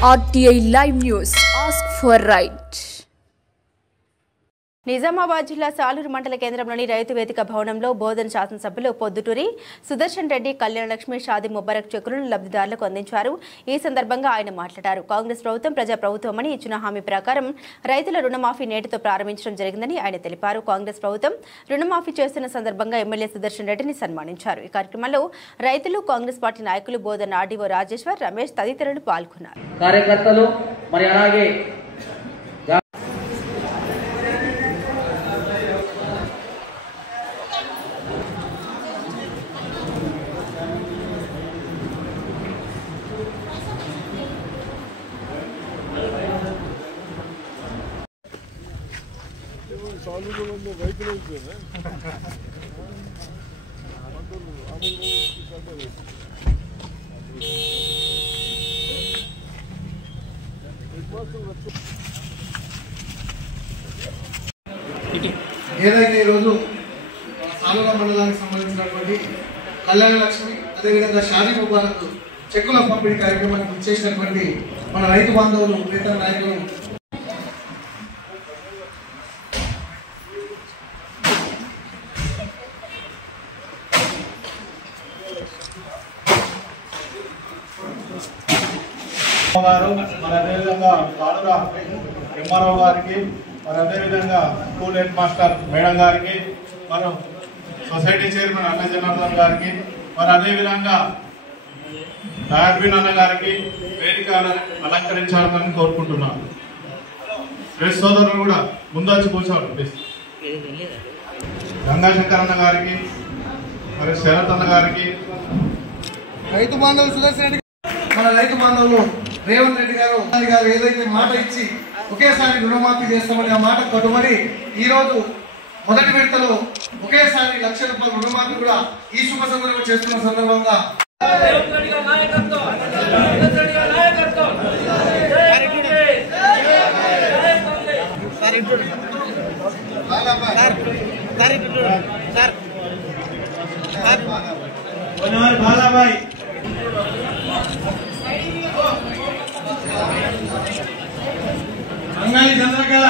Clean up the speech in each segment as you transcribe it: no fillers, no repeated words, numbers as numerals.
RTI Live News. Ask for right. Nizamabad జిల్లా సాలూరు మండల కేంద్రంలోని రైతు వేదిక భవనంలో బోధన శాసనసభ్యులు పొద్దుటూరి సుదర్శన్ రెడ్డి కళ్యాణలక్ష్మి షాదీ ముబారక్ చెక్కులను లబ్ధిదారులకు అందించారు. ఈ సందర్భంగా ఆయన మాట్లాడారు. కాంగ్రెస్ ప్రభుత్వం ప్రజా ప్రభుత్వమని ఇచ్చిన హామీ ప్రకారం రైతుల రుణమాఫీ నేటితో ప్రారంభించడం జరిగిందని ఆయన తెలిపారు. కాంగ్రెస్ ప్రభుత్వం రుణమాఫీ చేస్తున్న సందర్భంగా ఎమ్మెల్యే సుదర్శన్ రెడ్డిని సన్మానించారు. ఈ కార్యక్రమంలో రైతులు, కాంగ్రెస్ పార్టీ నాయకులు, బోధన ఆర్డీఓ రాజేశ్వర్, రమేష్ తదితరులు పాల్గొన్నారు. కార్యకర్తలు మరి అలాగే ఏదైతే ఈరోజు సాలూరు మండలానికి సంబంధించినటువంటి కళ్యాణ లక్ష్మి అదేవిధంగా షాదీ ముబారక్ చెక్కుల పంపిణీ కార్యక్రమానికి ఇచ్చేసినటువంటి మన రైతు బాంధవులు, ఇతర నాయకులు మరి అదేవిధంగా కాలుర ఎంఆర్ఓ గారికి, మరి అదేవిధంగా స్కూల్ హెడ్ మాస్టర్ మేడం గారికి, మనం సొసైటీ చైర్మన్ అన్న జనార్దన్ గారికి, మరి అదేవిధంగా డయార్బిన్ అన్న గారికి వేదిక అలంకరించాలని కోరుకుంటున్నాను. ప్రెస్ సోదరులు కూడా ముందొచ్చి కూర్చోవాలి ప్లీజ్. గంగాశంకర్ అన్న గారికి, మరి శరత్ అన్న గారికి, రైతు బాంధవులు సుదర్శన్ రెడ్డి, మన రైతు బాంధవులు రేవంత్ రెడ్డి గారు ఏదైతే మాట ఇచ్చి ఒకేసారి రుణమాఫీ చేస్తామని ఆ మాట కట్టుబడి ఈరోజు మొదటి విడతలో ఒకేసారి ₹1,00,000 రుణమాఫీ కూడా ఈ శుభ సందర్భంగా చేస్తున్న సందర్భంగా బాలాబాయ్ అంగాలి చంద్రకళ,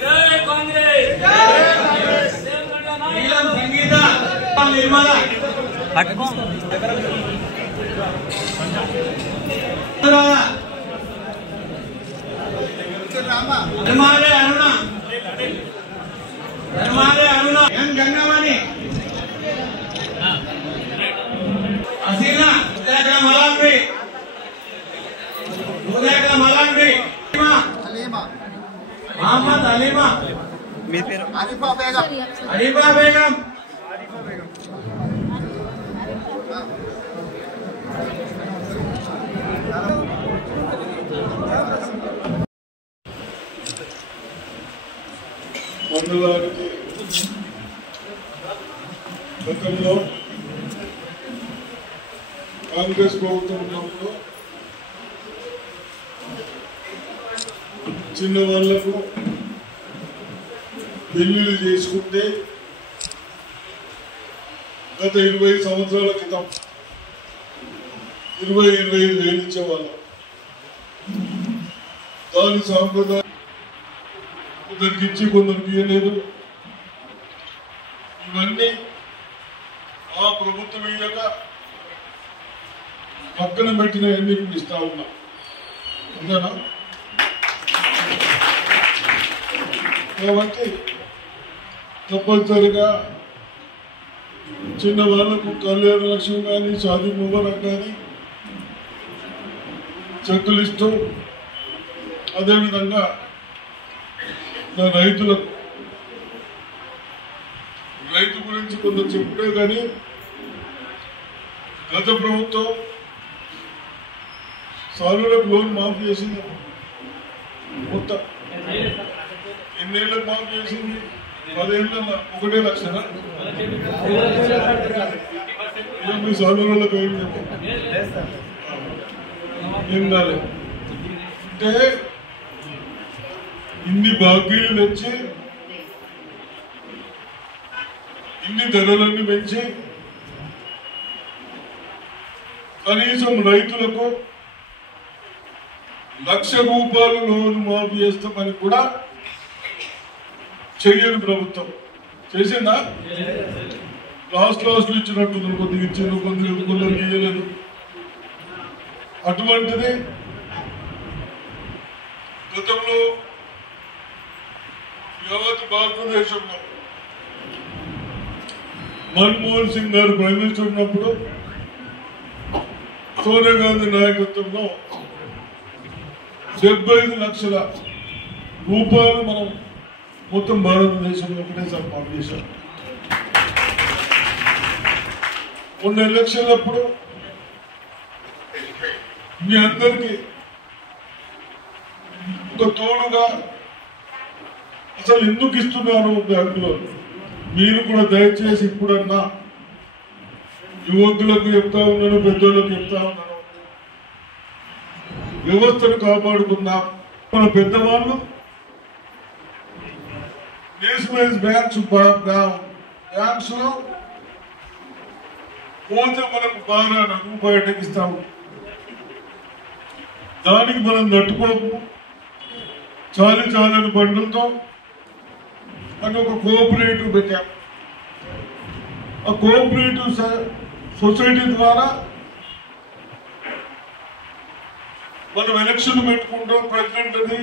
జై కాంగ్రెస్, నీలం సంగీత, నిర్మల, ధర్మాలే అరుణ, ఎం గంగమణి, హసీనా, ఉదయక మలాంబి, మహమ్మద్ అలీమా, అరీఫా బేగం, మండలానికి గతంలో కాంగ్రెస్ ప్రభుత్వం ఉన్నప్పుడు చిన్న వాళ్లకు పెళ్లిళ్ళు చేసుకుంటే గత 20 సంవత్సరాల క్రితం 20-25 వేలు ఇచ్చేవాళ్ళం. దాని సాంప్రదాయం కొందరికి ఇచ్చి కొందరికి ఇవ్వలేదు. ఇవన్నీ ఆ ప్రభుత్వం ఇయ్యక పక్కన పెట్టిన ఎన్ని ఇస్తా ఉన్నా అంతేనా? కాబట్టి తప్పనిసరిగా చిన్న వాళ్ళకు కళ్యాణ లక్ష్మి కానీ, షాదీ ముబారక్ కానీ చెక్కులు ఇస్తూ, అదేవిధంగా రైతు గురించి కొంత చెప్పుడే కానీ గత ప్రభుత్వం సాలూరులకు లోన్ మాఫీ చేసింది. మొత్తం ఎన్నేళ్ళకు మాఫీ చేసింది? 10 ఏళ్ళ 1 లక్ష. మీ సాలూరులకు అయింది ఏం కాలే అంటే ఇన్ని బాకీలు తెచ్చి ఇన్ని ధరలన్నీ పెంచి కనీసం రైతులకు ₹1,00,000 లోన్ మాఫీ చేస్తామని కూడా చెయ్యని ప్రభుత్వం చేసిందా? లాస్ట్ ఇచ్చినట్టు కొద్దిగా ఇచ్చారు, కొందరికి ఇయ్యలేదు. అటువంటిది గతంలో యావత్ భారతదేశంలో మన్మోహన్ సింగ్ గారు ప్రైమ్ మినిస్టర్ ఉన్నప్పుడు సోనియా గాంధీ నాయకత్వంలో 75 లక్షల రూపాయలు మనం మొత్తం భారతదేశంలో ఒకటేసారి పాటు చేశాం. మొన్న ఎలక్షన్లప్పుడు మీ అందరికీ ఒక తోడుగా అసలు ఎందుకు ఇస్తున్నారు బ్యాంకులో మీరు కూడా దయచేసి ఇప్పుడన్నా యువకులకు చెప్తా ఉన్నాను, పెద్దోళ్ళకు చెప్తా ఉన్నాను, వ్యవస్థను కాపాడుకుందాం. మన పెద్దవాళ్ళు నేషనలైజ్ బ్యాంక్స్ లో పోతే మనకు బాగా రూపాయటకి ఇస్తాము, దానికి మనం తట్టుకోము. చాలని బండ్లతో అని ఒక కోఆపరేటివ్ పెట్టాం. ఆ కోఆపరేటివ్ సొసైటీ ద్వారా మనం ఎలక్షన్ పెట్టుకుంటాం. ప్రెసిడెంట్ అది